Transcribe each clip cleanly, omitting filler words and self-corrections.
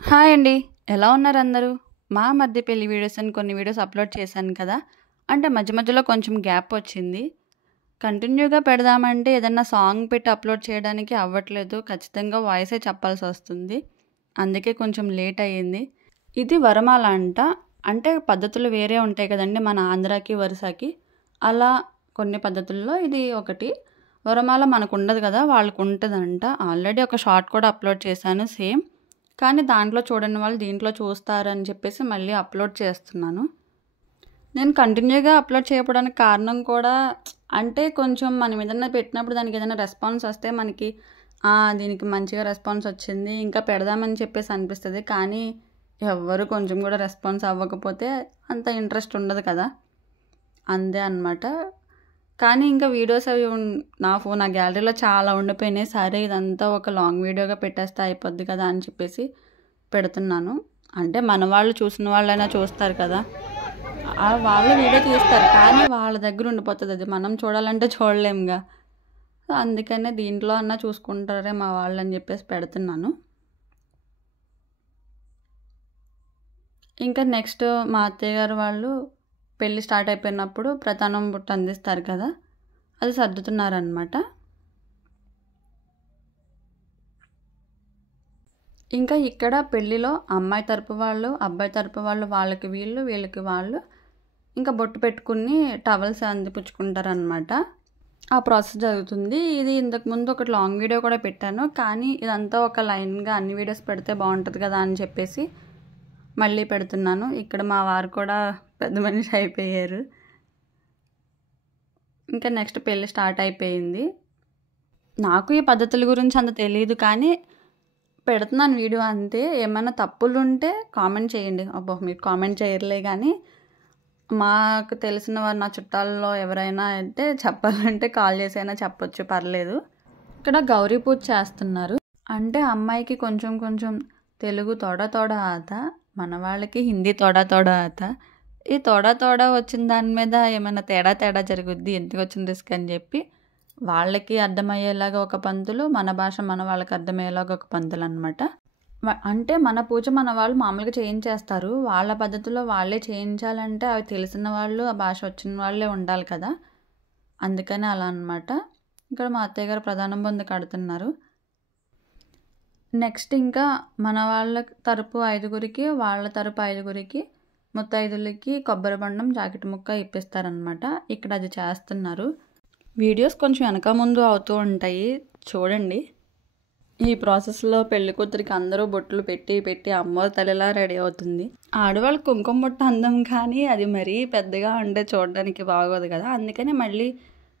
Hi అండి. ఎలా ఉన్నారు అందరూ? మా మధ్య పెళ్లి వీడియోస్ అని కొన్ని వీడియోస్ అప్‌లోడ్ చేశాను కదా! అంటే మధ్య మధ్యలో కొంచెం గ్యాప్ వచ్చింది. కంటిన్యూగా పెడదామంటే ఏదన్నా సాంగ్ పెట్టి అప్‌లోడ్ చేయడానికి అవ్వట్లేదు. ఖచ్చితంగా వాయిసే చెప్పాల్సొస్తుంది. అందుకే కొంచెం లేట్ అయ్యింది. ఇది వరమాల అంట. అంటే పద్ధతులు వేరే ఉంటాయి కదండీ! మన ఆంధ్రాకి, ఒరిస్సాకి. అలా కొన్ని పద్ధతుల్లో ఇది ఒకటి. వరమాల మనకుండదు కదా! వాళ్ళకుంటదంట. ఆల్రెడీ ఒక షార్ట్ కూడా అప్‌లోడ్ చేశాను సేమ్. కానీ దాంట్లో చూడని వాళ్ళు దీంట్లో చూస్తారని చెప్పేసి మళ్ళీ అప్‌లోడ్ చేస్తున్నాను. నేను కంటిన్యూగా అప్‌లోడ్ చేయకపోవడానికి కారణం కూడా అంటే కొంచెం మనం ఏదన్నా పెట్టినప్పుడు దానికి ఏదైనా రెస్పాన్స్ వస్తే మనకి దీనికి మంచిగా రెస్పాన్స్ వచ్చింది ఇంకా పెడదామని చెప్పేసి అనిపిస్తది. కానీ ఎవ్వరు కొంచెం కూడా రెస్పాన్స్ అవ్వకపోతే అంత ఇంట్రెస్ట్ ఉండదు కదా! అంతే అనమాట. కానీ ఇంకా వీడియోస్ అవి నా గ్యాలరీలో చాలా ఉండిపోయినాయి. సరే ఇదంతా ఒక లాంగ్ వీడియోగా పెట్టేస్తే అయిపోద్ది కదా అని చెప్పేసి పెడుతున్నాను. అంటే మన వాళ్ళు చూసిన వాళ్ళైనా చూస్తారు కదా! వాళ్ళు వీడియో తీస్తారు. కానీ వాళ్ళ దగ్గర ఉండిపోతుంది అది. మనం చూడాలంటే చూడలేముగా. అందుకనే దీంట్లో అన్నా చూసుకుంటారే మా వాళ్ళు అని చెప్పేసి పెడుతున్నాను. ఇంకా నెక్స్ట్ మా అత్తయ్య గారు వాళ్ళు పెళ్ళి స్టార్ట్ అయిపోయినప్పుడు ప్రధానం బుట్ట అందిస్తారు కదా! అది సర్దుతున్నారనమాట. ఇంకా ఇక్కడ పెళ్ళిలో అమ్మాయి తరపు వాళ్ళు, అబ్బాయి తరపు వాళ్ళు వాళ్ళకి వీళ్ళు, వీళ్ళకి వాళ్ళు ఇంకా బొట్టు పెట్టుకుని టవల్స్ అందిపుచ్చుకుంటారనమాట. ఆ ప్రాసెస్ జరుగుతుంది. ఇది ఇంతకుముందు ఒకటి లాంగ్ వీడియో కూడా పెట్టాను. కానీ ఇదంతా ఒక లైన్గా అన్ని వీడియోస్ పెడితే బాగుంటుంది కదా అని చెప్పేసి మళ్ళీ పెడుతున్నాను. ఇక్కడ మా వారు కూడా పెద్ద మనిషి అయిపోయారు. ఇంకా నెక్స్ట్ పెళ్ళి స్టార్ట్ అయిపోయింది. నాకు ఈ పద్ధతుల గురించి అంత తెలియదు కానీ పెడుతున్నాను వీడియో అంతే. ఏమైనా తప్పులు ఉంటే కామెంట్ చేయండి. అబ్బో మీరు కామెంట్ చేయరులే కానీ మాకు తెలిసిన వారు నా చుట్టాల్లో ఎవరైనా అయితే చెప్పాలంటే కాల్ చేసైనా చెప్పొచ్చు, పర్లేదు. ఇక్కడ గౌరీ పూజ చేస్తున్నారు. అంటే అమ్మాయికి కొంచెం కొంచెం తెలుగు తోడ తోడ ఆత, మన వాళ్ళకి హిందీ తోడ తోడ ఆత. ఈ తోడ తోడ వచ్చిన దాని మీద ఏమైనా తేడా తేడా జరుగుద్ది, ఎందుకు వచ్చిన రిస్క్ అని చెప్పి వాళ్ళకి అర్థమయ్యేలాగా ఒక పంతులు, మన భాష మన వాళ్ళకి అర్థమయ్యేలాగా ఒక పంతులు అనమాట. అంటే మన పూజ మన వాళ్ళు మామూలుగా చేయించేస్తారు. వాళ్ళ పద్ధతిలో వాళ్ళే చేయించాలంటే అవి తెలిసిన వాళ్ళు, ఆ భాష వచ్చిన వాళ్ళే ఉండాలి కదా! అందుకని అలా అనమాట. ఇక్కడ మా అత్తయ్య గారు ప్రధానం బొందు కడుతున్నారు. నెక్స్ట్ ఇంకా మన వాళ్ళ తరపు 5గురికి, వాళ్ళ తరపు 5గురికి ముత్తైదులకి కొబ్బరి బండం, జాకెట్ ముక్క ఇప్పిస్తారనమాట. ఇక్కడ అది చేస్తున్నారు. వీడియోస్ కొంచెం వెనక ముందు అవుతూ ఉంటాయి, చూడండి. ఈ ప్రాసెస్లో పెళ్లి కూతురికి అందరూ బొట్లు పెట్టి పెట్టి అమ్మోరు తల్లిలా రెడీ అవుతుంది. ఆడవాళ్ళు కుంకుమ బొట్టు అందం కానీ అది మరీ పెద్దగా ఉంటే చూడడానికి బాగోదు కదా! అందుకని మళ్ళీ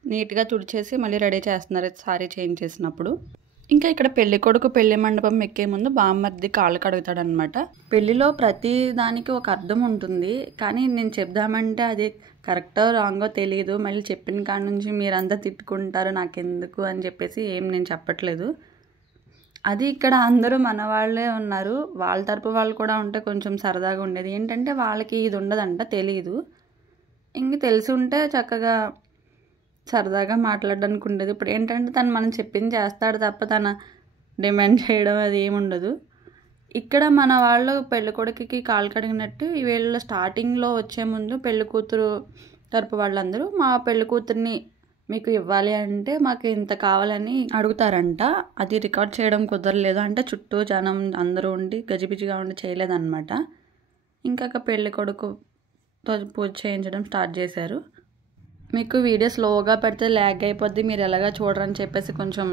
నీట్గా తుడిచేసి మళ్ళీ రెడీ చేస్తున్నారు సారీ చేంజ్ చేసినప్పుడు. ఇంకా ఇక్కడ పెళ్లి కొడుకు పెళ్లి మండపం ఎక్కే ముందు బామ్మర్ది కాళ్ళు కడుగుతాడనమాట. పెళ్లిలో ప్రతి దానికి ఒక అర్థం ఉంటుంది. కానీ నేను చెప్దామంటే అది కరెక్టో రాంగో తెలియదు. మళ్ళీ చెప్పిన కాడ నుంచి మీరంతా తిట్టుకుంటారు నాకెందుకు అని చెప్పేసి ఏం నేను చెప్పట్లేదు. అది ఇక్కడ అందరూ మన వాళ్ళే ఉన్నారు. వాళ్ళ తరపు వాళ్ళు కూడా ఉంటే కొంచెం సరదాగా ఉండేది. ఏంటంటే వాళ్ళకి ఇది ఉండదంట, తెలీదు. ఇంక తెలిసి ఉంటే చక్కగా సరదాగా మాట్లాడడానికి ఉండేది. ఇప్పుడు ఏంటంటే తను మనం చెప్పింది చేస్తాడు తప్ప తన డిమాండ్ చేయడం అది ఏముండదు. ఇక్కడ మన వాళ్ళు పెళ్లి కొడుకుకి కాళ్ళు కడిగినట్టు వీళ్ళు స్టార్టింగ్లో వచ్చే ముందు పెళ్లి కూతురు తరపు వాళ్ళందరూ మా పెళ్లి కూతుర్ని మీకు ఇవ్వాలి అంటే మాకు ఇంత కావాలని అడుగుతారంట. అది రికార్డ్ చేయడం కుదరలేదు. అంటే చుట్టూ జనం అందరూ ఉండి గజిబిజిగా ఉండి చేయలేదన్నమాట. ఇంకా పెళ్లి కొడుకుతో పూజ చేయించడం స్టార్ట్ చేశారు. మీకు వీడియో స్లోగా పెడితే ల్యాగ్ అయిపోద్ది, మీరు ఎలాగా చూడరని చెప్పేసి కొంచెం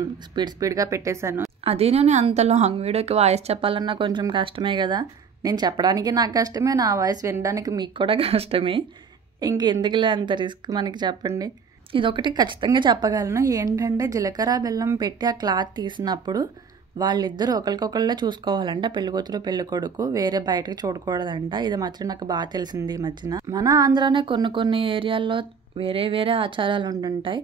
స్పీడ్గా పెట్టేశాను. అది నేను అంత లాంగ్ వీడియోకి వాయిస్ చెప్పాలన్నా కొంచెం కష్టమే కదా! నేను చెప్పడానికి నాకు కష్టమే, నా వాయిస్ వినడానికి మీకు కూడా కష్టమే. ఇంకెందుకులే అంత రిస్క్ మనకి, చెప్పండి. ఇదొకటి ఖచ్చితంగా చెప్పగలను. ఏంటంటే జీలకర్ర బెల్లం పెట్టి ఆ క్లాత్ తీసినప్పుడు వాళ్ళిద్దరూ ఒకరికొకళ్ళే చూసుకోవాలంట. పెళ్ళికూతురు పెళ్ళికొడుకు వేరే బయటకు చూడకూడదంట. ఇది మాత్రం నాకు బాగా తెలిసింది ఈ మధ్యన. మన ఆంధ్రానే కొన్ని ఏరియాల్లో వేరే ఆచారాలు ఉంటుంటాయి.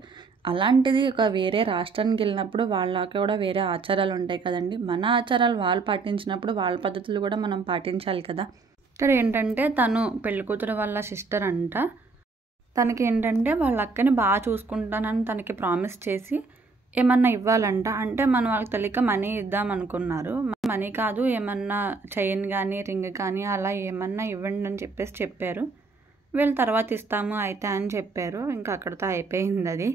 అలాంటిది ఒక వేరే రాష్ట్రానికి వెళ్ళినప్పుడు వాళ్ళకి కూడా వేరే ఆచారాలు ఉంటాయి కదండి. మన ఆచారాలు వాళ్ళు పాటించినప్పుడు వాళ్ళ పద్ధతులు కూడా మనం పాటించాలి కదా. ఇక్కడ ఏంటంటే తను పెళ్ళికూతురు వాళ్ళ సిస్టర్ అంట. తనకి ఏంటంటే వాళ్ళ అక్కని బాగా చూసుకుంటానని తనకి ప్రామిస్ చేసి ఏమన్నా ఇవ్వాలంట. అంటే మన వాళ్ళకి తెలియక మనీ ఇద్దాం అనుకున్నారు. మనీ కాదు, ఏమన్నా చైన్ కానీ రింగ్ కానీ అలా ఏమన్నా ఇవ్వండి అని చెప్పారు. వీళ్ళు తర్వాత ఇస్తాము అయితే అని చెప్పారు. ఇంకా అక్కడితో అయిపోయింది అది.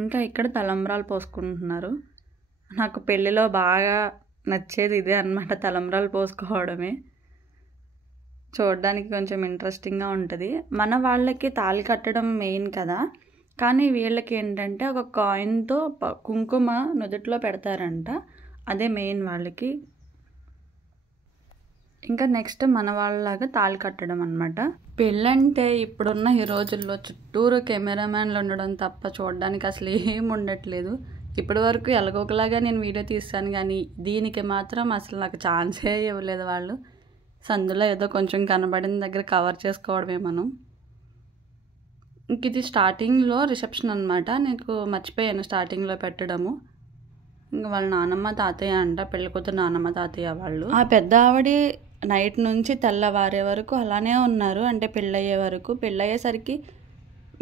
ఇంకా ఇక్కడ తలంబ్రాలు పోసుకుంటున్నారు. నాకు పెళ్ళిలో బాగా నచ్చేది ఇదే అన్నమాట, తలంబ్రాలు పోసుకోవడమే. చూడడానికి కొంచెం ఇంట్రెస్టింగ్గా ఉంటుంది. మన వాళ్ళకి తాళి కట్టడం మెయిన్ కదా, కానీ వీళ్ళకి ఏంటంటే ఒక కాయిన్తో కుంకుమ నుదుట్లో పెడతారంట, అదే మెయిన్ వాళ్ళకి. ఇంకా నెక్స్ట్ మన వాళ్ళలాగా తాళి కట్టడం అనమాట. పెళ్ళంటే ఇప్పుడున్న ఈ రోజుల్లో చుట్టూరు కెమెరామ్యాన్లు ఉండడం తప్ప చూడడానికి అసలు ఏం ఉండట్లేదు. ఇప్పటి వరకు ఎలాగోకలాగా నేను వీడియో తీస్తాను, కానీ దీనికి మాత్రం అసలు నాకు ఛాన్సే ఇవ్వలేదు వాళ్ళు. సందులో ఏదో కొంచెం కనబడిన దగ్గర కవర్ చేసుకోవడమే మనం. ఇంక ఇది స్టార్టింగ్లో రిసెప్షన్ అనమాట. నీకు మర్చిపోయాను స్టార్టింగ్లో పెట్టడము. ఇంకా వాళ్ళ నానమ్మ తాతయ్య అంట, పెళ్ళికూతురు నానమ్మ తాతయ్య వాళ్ళు. ఆ పెద్ద ఆవిడ నైట్ నుంచి తెల్లవారే వరకు అలానే ఉన్నారు, అంటే పెళ్ళయ్యే వరకు. పెళ్ళయ్యేసరికి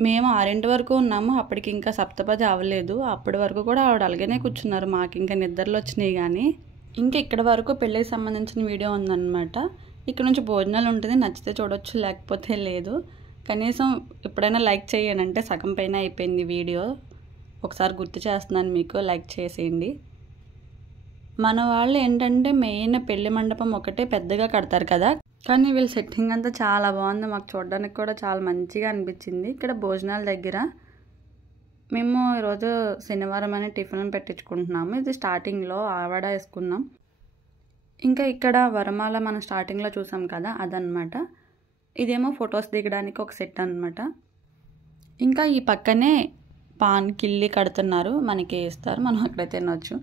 మేము 6 వరకు ఉన్నాము, అప్పటికి ఇంకా సప్తపది అవ్వలేదు. అప్పటి వరకు కూడా ఆవిడ అలాగనే కూర్చున్నారు. మాకు ఇంకా నిద్రలు వచ్చినాయి. కానీ ఇంకా ఇక్కడ వరకు పెళ్ళికి సంబంధించిన వీడియో ఉందన్నమాట. ఇక్కడ నుంచి భోజనాలు ఉంటుంది, నచ్చితే చూడొచ్చు, లేకపోతే లేదు. కనీసం ఎప్పుడైనా లైక్ చేయండి, అంటే సగం పైన అయిపోయింది వీడియో. ఒకసారి గుర్తు చేస్తున్నాను మీకు, లైక్ చేసేయండి. మన వాళ్ళు ఏంటంటే మెయిన్ పెళ్లి మండపం ఒకటే పెద్దగా కడతారు కదా, కానీ వీళ్ళ సెట్టింగ్ అంతా చాలా బాగుంది. మాకు చూడడానికి కూడా చాలా మంచిగా అనిపించింది. ఇక్కడ భోజనాల దగ్గర మేము ఈరోజు శనివారం అని టిఫిన్ పెట్టించుకుంటున్నాము. ఇది స్టార్టింగ్లో ఆవడ వేసుకున్నాం. ఇంకా ఇక్కడ వరమాల మనం స్టార్టింగ్లో చూసాం కదా, అదనమాట. ఇదేమో ఫొటోస్ దిగడానికి ఒక సెట్ అనమాట. ఇంకా ఈ పక్కనే పాన్ కిల్లి కడుతున్నారు, మనకి ఇస్తారు, మనం అక్కడ తినొచ్చు.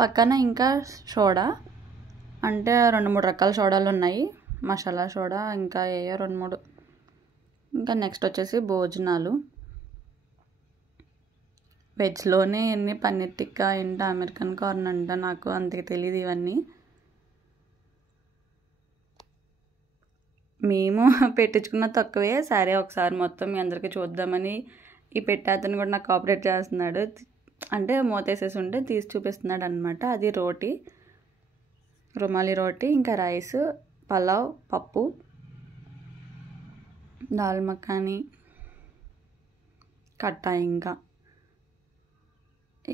పక్కన ఇంకా సోడా, అంటే 2-3 రకాల సోడాలు ఉన్నాయి. మసాలా సోడా, ఇంకా ఏయో 2-3. ఇంకా నెక్స్ట్ వచ్చేసి భోజనాలు. వెజ్లోనే ఎన్ని పన్నీర్ టిక్కా ఏంటో అమెరికన్ కార్న్ అంట, నాకు అంతగా తెలియదు ఇవన్నీ. మేము పెట్టించుకున్న తక్కువే, సరే ఒకసారి మొత్తం మీ అందరికీ చూద్దామని ఈ పెట్టేతను కూడా నాకు కోఆపరేట్ చేస్తున్నాడు. అంటే మూతేసేసి ఉంటే తీసి చూపిస్తున్నాడు అనమాట. అది రోటీ, రుమాలి రోటీ, ఇంకా రైస్, పలావ్, పప్పు, దాల్ మఖానీ, కట్టా,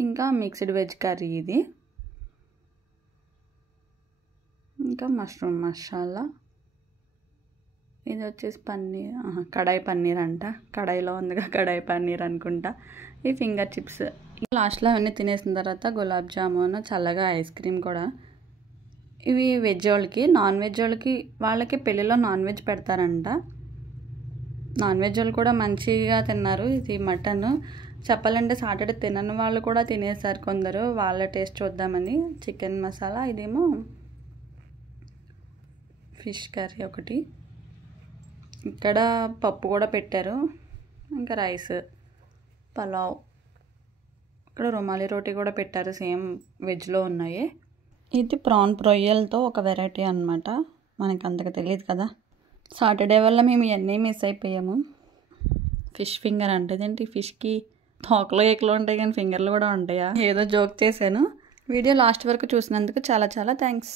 ఇంకా మిక్స్డ్ వెజ్ కర్రీ ఇది, ఇంకా మష్రూమ్ మసాలా. ఇది వచ్చేసి పన్నీర్, కడాయి పన్నీర్ అంట, కడాయిలో ఉందిగా కడాయి పన్నీర్ అనుకుంటా. ఈ ఫింగర్ చిప్స్. లాస్ట్లో అవన్నీ తినేసిన తర్వాత గులాబ్ జామున్, చల్లగా ఐస్ క్రీమ్ కూడా. ఇవి వెజ్ వాళ్ళకి. నాన్ వెజ్ వాళ్ళకి పెళ్ళిలో నాన్ వెజ్ పెడతారంట. నాన్ వెజ్ వాళ్ళు కూడా మంచిగా తిన్నారు. ఇది మటన్, చెప్పాలంటే సాటర్డే తినని వాళ్ళు కూడా తినేసారు కొందరు, వాళ్ళ టేస్ట్ చూద్దామని. చికెన్ మసాలా, ఇదేమో ఫిష్ కర్రీ ఒకటి. ఇక్కడ పప్పు కూడా పెట్టారు, ఇంకా రైస్, పలావ్. ఇక్కడ రుమాలి రోటీ కూడా పెట్టారు, సేమ్ వెజ్లో ఉన్నాయి. ఇది ప్రాన్ రొయ్యలతో ఒక వెరైటీ అనమాట, మనకు అంతగా తెలియదు కదా. సాటర్డే వల్ల మేము ఇవన్నీ మిస్ అయిపోయాము. ఫిష్ ఫింగర్ అంటే ఏంటి, ఫిష్కి తోకలు ఏకలు ఉంటాయి కానీ ఫింగర్లు కూడా ఉంటాయా, ఏదో జోక్ చేశాను. వీడియో లాస్ట్ వరకు చూసినందుకు చాలా చాలా థ్యాంక్స్.